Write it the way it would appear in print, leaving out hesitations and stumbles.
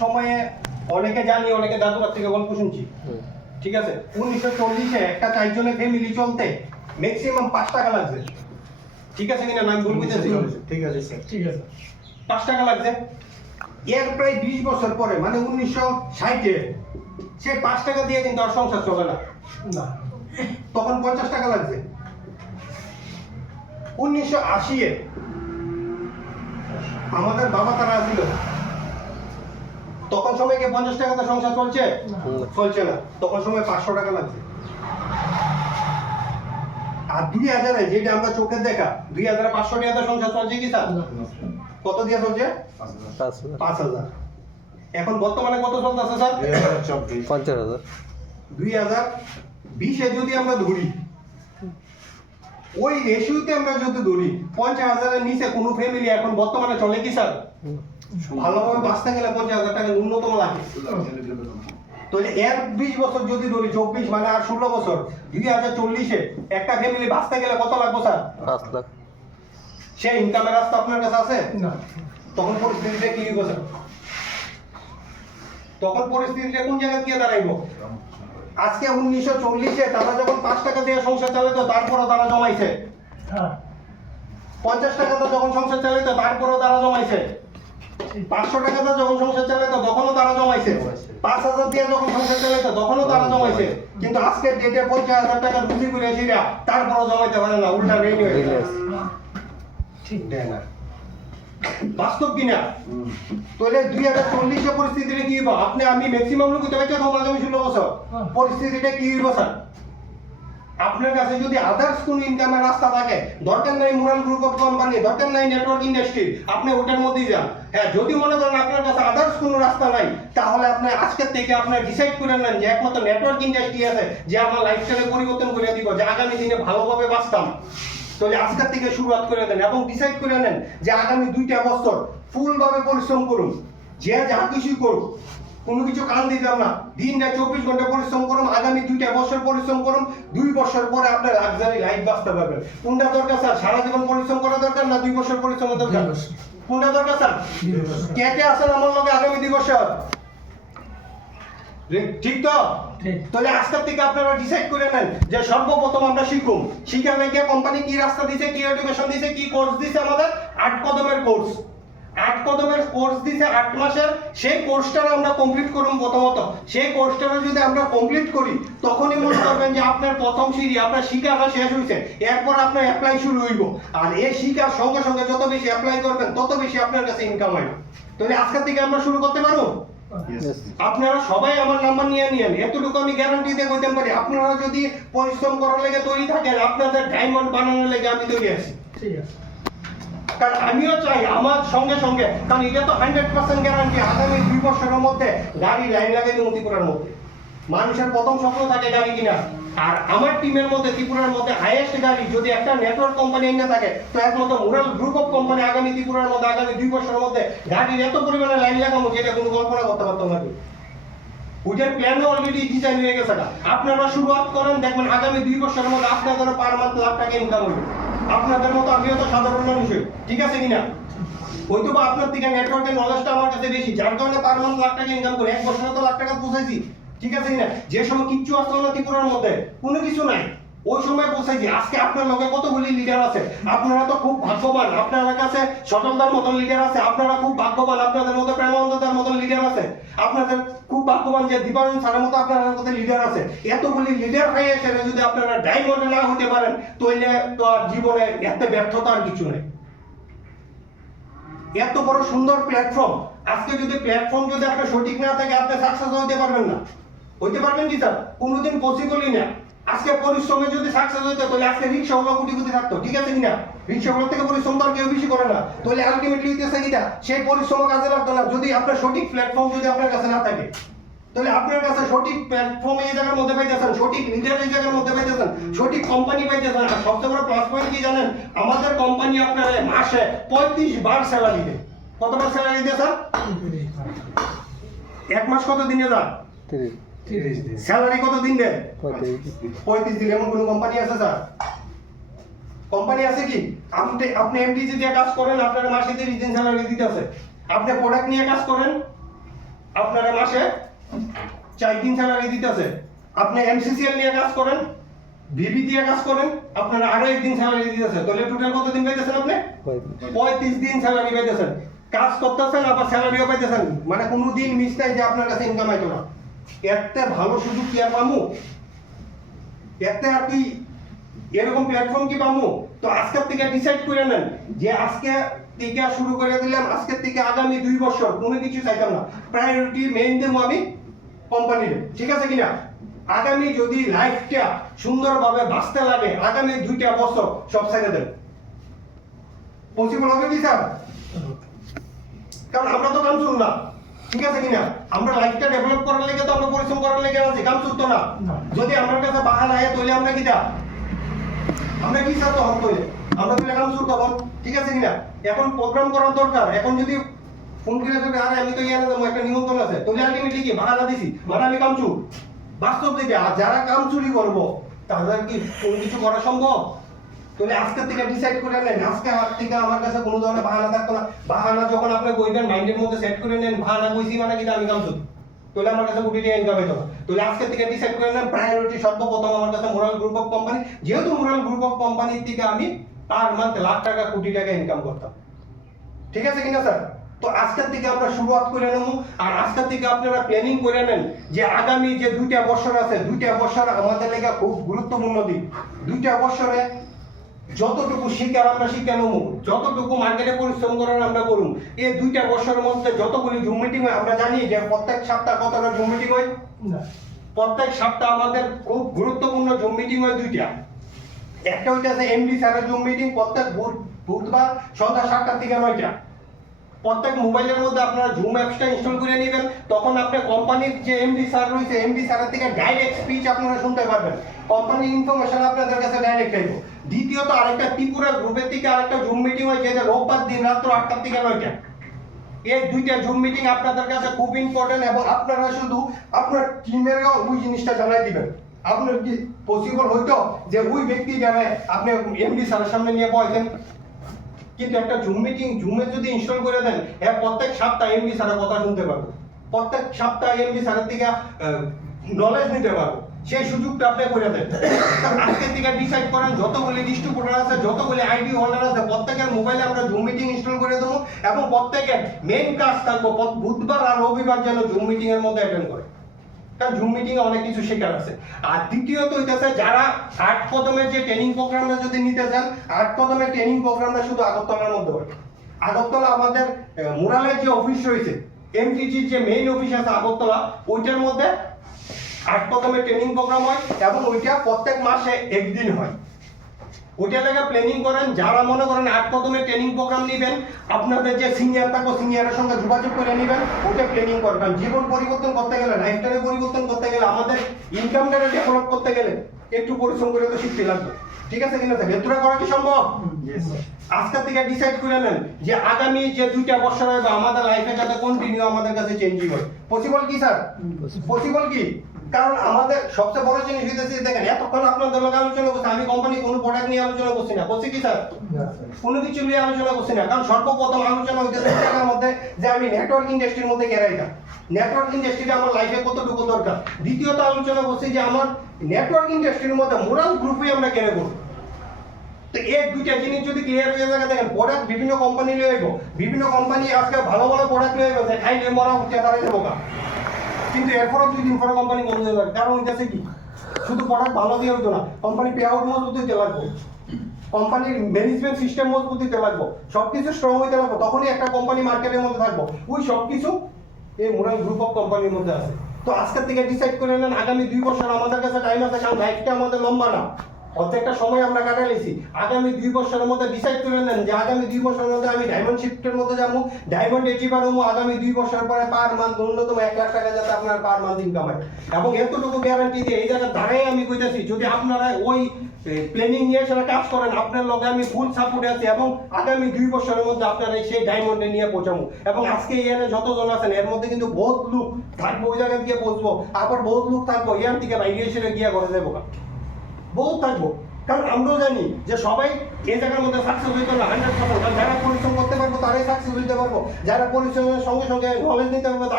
সময়ে অনেকে জানি, অনেকে দাদুর থেকে গল্প শুনছি, ঠিক আছে। 1940-এ একটা 4 জনের ফ্যামিলি চলতে ম্যাক্সিমাম 5 টাকা লাগছে, ঠিক আছে কিনা? আমি ভুল বুঝেছি? ঠিক আছে স্যার, ঠিক আছে। 5 টাকা লাগছে। এর প্রায় 20 বছর পরে, মানে 1960-এ, সে 5 টাকা দিয়ে কিন্তু আর সংসার চলে না। তখন 50 টাকা লাগছে। 1980-এ আমাদের বাবা তারা ছিল, তখন সময় কি 50 টাকাতে সংসার চলছে? চলছে না। তখন সময় 500 টাকা লাগছে। আর 2000-এ যেটা আমরা চোখে দেখা, 2000-এ 500 টাকাতে সংসার চলছে কি স্যার? কত দিয়ে চলছে? 5000। এখন বর্তমানে কত চলতেছে স্যার? 50,000। 2020-এ যদি আমরা ধরি, ওই রেশিওতে আমরা যদি ধরি, 50,000-এর নিচে কোনো ফ্যামিলি এখন বর্তমানে চলে কি স্যার? ভালোভাবে বাঁচতে গেলে 50,000 টাকা ন্যূনতম লাগে। তাহলে এর 20 বছর যদি ধরি, 24 মানে আর 16 বছর, 2040-এ একটা ফ্যামিলি বাঁচতে গেলে কত লাগবে স্যার? 5 লাখ। সেই ইনকামের রাস্তা আপনার কাছে আছে না? তখন পরিস্থিতিটা কি হইব স্যার? তখন পরিস্থিতিটা কোন জায়গায় গিয়ে দাঁড়াইব? আজকে 1940-এ তারা যখন 5 টাকা দিয়ে সংসার চালাতো, তারপরও তারা জমাইছে। 50 টাকাতে যখন সংসার চালাতো, তারপরও তারা জমাইছে। 500 টাকাতে যখন সংসার চালাতো, তখনও তারা জমাইছে। 5,000 দিয়ে যখন সংসার চালাতো, তখনও তারা জমাইছে। কিন্তু আজকে ডেটে 50,000 টাকা রুজি করে এসেরা তারপরও জমাইতে পারে না, উল্টা রেডি হয়ে গেছে। ঠিক দেয় না, বাস্তব কিনা? তাহলে 2040-এ পরিস্থিতিটা কি হইব? আপনি আমি ম্যাক্সিমাম লোক হইতে পারছে তোমার আগামী 16 বছর, পরিস্থিতিটা কি হইব স্যার? আপনার কাছে যদি আদার্স কোন ইনকামের রাস্তা থাকে, দরকার নাই মোরাল গ্রুপ অফ কোম্পানি, দরকার নাই নেটওয়ার্ক ইন্ডাস্ট্রি, আপনি ওটার মধ্যেই যান। হ্যাঁ, যদি মনে করেন আপনার কাছে আদার্স কোনো রাস্তা নাই, তাহলে আপনি আজকের থেকে আপনি ডিসাইড করে নেন যে একমাত্র নেটওয়ার্ক ইন্ডাস্ট্রি আছে যে আমার লাইফস্টাইলে পরিবর্তন করে দিব, যে আগামী দিনে ভালোভাবে বাঁচতাম। তাহলে আজকের থেকে শুরুয়াত করে দেন এবং ডিসাইড করে নেন যে আগামী 2টা বছর ফুলভাবে পরিশ্রম করুন, যে যা কিছুই করুন, কোনো কিছু কান দিতাম না, দিন রাত 24 ঘন্টা পরিশ্রম করুন, আগামী 2টা বছর পরিশ্রম করুন, 2 বছর পরে আপনার লাক্সারি লাইফ বাঁচতে পারবেন। কোনটা দরকার স্যার? সারা জীবন পরিশ্রম করা দরকার না 2 বছর পরিশ্রমের দরকার? কোনটা দরকার স্যার? কে কে আছেন আমার লগে আগামী 2 বছর? ঠিক তো? তাহলে আজকের থেকে আপনারা ডিসাইড করে নেন যে সর্বপ্রথম আমরা শিখুন। শিখার লাগে কোম্পানি কি রাস্তা দিছে, কি এডুকেশন দিছে, কি কোর্স দিছে আমাদের? 8 কদমের কোর্স। 8 কদমের কোর্স দিছে 8 মাসের। সেই কোর্সটা আমরা কমপ্লিট করুন প্রথমত। সেই কোর্সটা যদি আমরা কমপ্লিট করি, তখনই মনে করবেন যে আপনার প্রথম সিঁড়ি, আপনার শিক্ষাটা শেষ হইছে। এরপর আপনার অ্যাপ্লাই শুরু হইব। আর এই শিক্ষার সঙ্গে সঙ্গে যত বেশি অ্যাপ্লাই করবেন, তত বেশি আপনার কাছে ইনকাম হয়। তাহলে আজকের থেকে আমরা শুরু করতে পারবো? আপনারা সবাই আমার নাম্বার নিয়ে নিয়েন, এতটুকু আমি গ্যারান্টি দিয়ে কইতে পারি। আপনারা যদি পরিশ্রম করার লেগে তৈরি থাকেন, আপনাদের ডায়মন্ড বানানোর লেগে আমি তৈরি আছি। ঠিক আছে? কারণ আমিও চাই আমার সঙ্গে সঙ্গে, কারণ এটা তো 100% গ্যারান্টি, আগামী 2 বছরের মধ্যে গাড়ি লাইন লাগাই দেবো ত্রিপুরার মধ্যে। মানুষের প্রথম স্বপ্ন থাকে গাড়ি কিনা। আর আমার টিমের মধ্যে ত্রিপুরার মধ্যে হাইয়েস্ট গাড়ি যদি একটা নেটওয়ার্ক কোম্পানি এনে থাকে, তো একমাত্র মোরাল গ্রুপ অফ কোম্পানি আগামী ত্রিপুরার মধ্যে আগামী 2 বছরের মধ্যে গাড়ির এত পরিমাণে লাইন লাগাবো যেটা কোনো কল্পনা করতে পারতাম না। ওইটার প্ল্যানও অলরেডি ডিজাইন হয়ে গেছে। আপনারা শুরুয়াত করেন, দেখবেন আগামী 2 বছরের মধ্যে আপনাদের পার মান্থ লাখ টাকা ইনকাম হবে। আপনাদের মতো আমিও তো সাধারণ মানুষ, ঠিক আছে কিনা? হয়তো বা আপনার থেকে নেটওয়ার্কের নলেজটা আমার কাছে বেশি, যার কারণে পার মান্থ লাখ টাকা ইনকাম করে 1 বছরে তো লাখ টাকা পৌঁছাইছি, ঠিক আছে কিনা? যে সময় কিচ্ছু আসলো না ত্রিপুরার মধ্যে, কোনো কিছু নাই, ওই সময় পৌঁছাইছি। আজকে আপনার লগে কতগুলি লিডার আছে, আপনারা তো খুব ভাগ্যবান। আপনার কাছে সজলদার মতন লিডার আছে, আপনারা খুব ভাগ্যবান। আপনাদের মতো প্রেমানন্দদার মতন লিডার আছে, আপনাদের খুব ভাগ্যবান যে দীপায়ন স্যারের মতো আপনার মধ্যে লিডার আছে। এতগুলি লিডার হয়ে এসে যদি আপনারা ডায়মন্ডে না হতে পারেন, তাহলে তো আর জীবনে এত ব্যর্থতা আর কিছু নেই। এত বড় সুন্দর প্ল্যাটফর্ম, আজকে যদি প্ল্যাটফর্ম যদি আপনার সঠিক না থাকে, আপনি সাকসেস হতে পারবেন না। হইতে পারবেন কি স্যার? কোনোদিন পসিবলই না। আজকে পরিশ্রমে যদি সাকসেস হইতো, তাহলে আজকে রিক্সাওয়ালা কোটি কোটি থাকতো, ঠিক আছে কিনা? রিক্সাওয়ালার থেকে পরিশ্রম তো আর কেউ বেশি করে না। তাহলে আলটিমেটলি হইতেছে কিনা, সেই পরিশ্রম কাজে লাগতো না যদি আপনার সঠিক প্ল্যাটফর্ম যদি আপনার কাছে না থাকে। তাহলে আপনার কাছে সঠিক প্ল্যাটফর্ম এই জায়গার মধ্যে পাইতেছেন, সঠিক লিডার এই জায়গার মধ্যে পাইতেছেন, সঠিক কোম্পানি পাইতেছেন। আর সবচেয়ে বড় প্লাস পয়েন্ট কি জানেন? আমাদের কোম্পানি আপনার মাসে 35 বার স্যালারি দেয়। কতবার স্যালারি দেয় স্যার? 1 মাস কত দিনে যান? 30 দিন। স্যালারি কত দিন দেয়? 35 দিন। এমন কোনো কোম্পানি আছে স্যার? কোম্পানি আছে কি? আপনি এমডিজি দিয়ে কাজ করেন, আপনার মাসে 30 দিন স্যালারি দিতেছে। আপনি প্রোডাক্ট নিয়ে কাজ করেন, আপনারা মাসে 4-3 স্যালারি দিতেছে। আপনি এমসিসিএল নিয়ে কাজ করেন, ভিবি দিয়ে কাজ করেন, আপনারা আরো 1 দিন স্যালারি দিতেছে। তাহলে টোটাল কত দিন পাইতেছেন আপনি? 35 দিন স্যালারি পাইতেছেন। কাজ করতেছেন আবার স্যালারিও পাইতেছেন, মানে কোনো দিন মিস নাই যে আপনার কাছে ইনকাম আইতো না। এতে ভালো সুযোগ কি আর পামু? এতে আর কি এরকম প্ল্যাটফর্ম কি পামু? তো আজকের থেকে ডিসাইড করে নেন যে আজকে থেকে শুরু করে দিলাম, আজকের থেকে আগামী 2 বছর কোনো কিছু চাইতাম না, প্রায়োরিটি মেইন দেবো আমি কোম্পানির। ঠিক আছে কিনা? আগামী যদি লাইফটা সুন্দরভাবে বাঁচতে লাগে, আগামী 2টা বছর সব ছেড়ে দেন। পসিবল হবে কি স্যার? কারণ আমরা তো কাম শুরু না, ঠিক আছে কিনা? আমরা লাইফটা ডেভেলপ করার লেগে তো আমরা পরিশ্রম করার লেগে আছি, কাম শুরু তো না। যদি আমার কাছে বাহানা আয় তাহলে আমরা কি দা? আমরা কি স্যার তখন কইলে আমরা তাহলে কাম শুরু তখন, ঠিক আছে কিনা? এখন প্রোগ্রাম করার দরকার। এখন যদি ফোন করে যাবে আরে আমি তো ইয়ানে যাবো, একটা নিমন্ত্রণ আছে, তাহলে আলটিমেটলি কি বাহানা দিছি, মানে আমি কাম চুর। বাস্তব দিকে আর যারা কাম চুরি করবো তাদের কি কোনো কিছু করা সম্ভব? তাহলে আজকে থেকে ডিসাইড করে নেন, আজকে হাত থেকে আমার কাছে কোনো ধরনের বাহানা থাকতো না। বাহানা যখন আপনি কইবেন মাইন্ডের মধ্যে সেট করে নেন, বাহানা কইছি মানে কি আমি কাম চুর, তাহলে আমার কাছে কোটি টাকা ইনকাম হইতো না। তাহলে আজকে থেকে ডিসাইড করে নেন প্রায়োরিটি সর্বপ্রথম আমার কাছে মোরাল গ্রুপ অফ কোম্পানি। যেহেতু মোরাল গ্রুপ অফ কোম্পানির থেকে আমি পার মান্থ লাখ টাকা কোটি টাকা ইনকাম করতাম, ঠিক আছে কিনা স্যার? তো আজকের থেকে আমরা শুরুয়াত করে নেব। আর আজকের থেকে আপনারা প্ল্যানিং করে নেন যে আগামী যে 2টা বছর আছে, 2টা বছর আমাদের লেগে খুব গুরুত্বপূর্ণ দিন। 2টা বছরে যতটুকু শিকার আমরা শিক্ষা নেব, যতটুকু মার্কেটে পরিশ্রম করার আমরা করুন। এই 2টা বছরের মধ্যে যতগুলি জুম মিটিং হয়, আমরা জানি যে প্রত্যেক সপ্তাহে কতটা জুম মিটিং হয় না? প্রত্যেক সপ্তাহে আমাদের খুব গুরুত্বপূর্ণ জুম মিটিং হয় 2টা। একটা হইতেছে এমডি স্যারের জুম মিটিং প্রত্যেক বুধবার সন্ধ্যা 7টা থেকে 9টা। প্রত্যেক মোবাইলের মধ্যে আপনারা জুম অ্যাপসটা ইনস্টল করে নেবেন, তখন আপনি কোম্পানির যে এমডি স্যার রয়েছে, এমডি স্যারের থেকে ডাইরেক্ট স্পিচ আপনারা শুনতে পারবেন। কোম্পানির ইনফরমেশন আপনাদের কাছে ডাইরেক্ট আইব। দ্বিতীয়ত আরেকটা ত্রিপুরা গ্রুপের থেকে আরেকটা জুম মিটিং হয়, যেটা রোববার দিন রাত্র 8টা থেকে 9টা। এই 2টা জুম মিটিং আপনাদের কাছে খুব ইম্পর্টেন্ট, এবং আপনারা শুধু আপনার টিমেরও ওই জিনিসটা জানাই দিবেন। আপনার কি পসিবল হইতো যে ওই ব্যক্তি জানায় আপনি এমডি স্যারের সামনে নিয়ে বসেন? কিন্তু একটা জুম মিটিং জুমে যদি ইনস্টল করে দেন, প্রত্যেক সপ্তাহে এমডি স্যারের কথা শুনতে পারবো, প্রত্যেক সপ্তাহে এমডি স্যারের থেকে নলেজ নিতে পারবো। সেই সুযোগটা আপনি করে দেন। আজকে থেকে ডিসাইড করেন যতগুলি ডিস্ট্রিবিউটর আছে, যতগুলি আইডি হোল্ডার আছে, প্রত্যেকের মোবাইলে আমরা জুম মিটিং ইনস্টল করে দেবো, এবং প্রত্যেকের মেইন কাজ থাকবো বুধবার আর রবিবার যেন জুম মিটিং এর মধ্যে অ্যাটেন্ড করে। কারণ জুম মিটিং এ অনেক কিছু শেখার আছে। আর দ্বিতীয়ত হইতেছে যারা 8 কদমের যে ট্রেনিং প্রোগ্রামটা যদি নিতে চান, 8 কদমের ট্রেনিং প্রোগ্রামটা শুধু আগরতলার মধ্যে হয়। আগরতলা আমাদের মোরালের যে অফিস রয়েছে, এমটিজির যে মেইন অফিস আছে আগরতলা, ওইটার মধ্যে 8 কদমের ট্রেনিং প্রোগ্রাম হয়, এবং ওইটা প্রত্যেক মাসে 1 দিন হয়। ওইটা থেকে প্ল্যানিং করেন। যারা মনে করেন 8 কদমের ট্রেনিং প্রোগ্রাম নেবেন, আপনাদের যে সিনিয়র থাকো সিনিয়রের সঙ্গে যোগাযোগ করে নেবেন, ওটা প্ল্যানিং করবেন। জীবন পরিবর্তন করতে গেলে, লাইফস্টাইল পরিবর্তন করতে গেলে, আমাদের ইনকামটা ডেভেলপ করতে গেলে একটু পরিশ্রম করে তো শিখতে লাগবে, ঠিক আছে কিনা? ভেতরে করা কি সম্ভব? আজকে থেকে ডিসাইড করে নেন যে আগামী যে 2টা বছর হবে আমাদের লাইফে যাতে কন্টিনিউ আমাদের কাছে চেঞ্জিং হয়। পসিবল কি স্যার? পসিবল কি? কারণ আমাদের সবচেয়ে বড় জিনিস হইতেছে, দেখেন এতক্ষণ আপনাদের লগে আলোচনা করছি, আমি কোম্পানি কোনো প্রোডাক্ট নিয়ে আলোচনা করছি না, করছি কি স্যার? কোনো কিছু নিয়ে আলোচনা করছি না। কারণ সর্বপ্রথম আলোচনা হইতেছে এটার মধ্যে যে আমি নেটওয়ার্ক ইন্ডাস্ট্রির মধ্যে কেরাইটা, নেটওয়ার্ক ইন্ডাস্ট্রিটা আমার লাইফে কতটুকু দরকার। দ্বিতীয়ত আলোচনা করছি যে আমার নেটওয়ার্ক ইন্ডাস্ট্রির মধ্যে মোরাল গ্রুপে আমরা কেন করব। তো এই 2টা জিনিস যদি ক্লিয়ার হয়ে যায়, দেখেন প্রোডাক্ট বিভিন্ন কোম্পানি লিয়ে আইব, বিভিন্ন কোম্পানি আজকে ভালো ভালো প্রোডাক্ট লিয়ে আইব, খাইলে মরা উঠে দাঁড়াই যাবো গা। কিন্তু এরপরও 2 দিন পরে কোম্পানি বন্ধ হয়ে যাবে। কারণ হইতেছে কি, শুধু প্রোডাক্ট ভালো দিয়ে হইতো না, কোম্পানি পে আউট মজবুত হইতে লাগবে, কোম্পানির ম্যানেজমেন্ট সিস্টেম মজবুত হইতে লাগবে, সবকিছু স্ট্রং হইতে লাগবে, তখনই একটা কোম্পানি মার্কেটের মধ্যে থাকবো। ওই সবকিছু এই মোরাল গ্রুপ অফ কোম্পানির মধ্যে আছে। তো আজকের থেকে ডিসাইড করে নেন আগামী 2 বছর আমাদের কাছে টাইম আছে, কারণ লাইফটা আমাদের লম্বা না, অর্ধেকটা সময় আমরা কাটাইছি। আগামী 2 বছরের মধ্যে ডিসাইড করে নেন যে আগামী 2 বছরের মধ্যে আমি ডায়মন্ড শিফটের মধ্যে যাবো, ডায়মন্ড অ্যাচিভার হবো। আগামী 2 বছর পরে পার মান্থ ন্যূনতম 1 লাখ টাকা যাতে আপনার পার মান্থ ইনকাম হয়। এবং এতটুকু গ্যারান্টি দিয়ে এই জায়গায় দাঁড়াই আমি কইতাছি, যদি আপনারা ওই প্ল্যানিং নিয়ে সেটা কাজ করেন, আপনার লগে আমি ফুল সাপোর্টে আছি, এবং আগামী 2 বছরের মধ্যে আপনারা সেই ডায়মন্ডে নিয়ে পৌঁছাবো। এবং আজকে এখানে যতজন আছেন এর মধ্যে কিন্তু বহুত লোক থাকবো, ওই জায়গায় গিয়ে পৌঁছবো, আবার বহুত লোক থাকবো ইয়ার থেকে বাইরে এসে গিয়ে করে দেবো, বহুত থাকবো। কারণ আমরাও জানি যে সবাই এই জায়গার মধ্যে সাকসেস হইতে না 100%। যারা পরিশ্রম করতে পারবো তারাই সাকসেস হইতে পারবো, যারা পরিশ্রমের সঙ্গে সঙ্গে নলেজ নিতে পারবো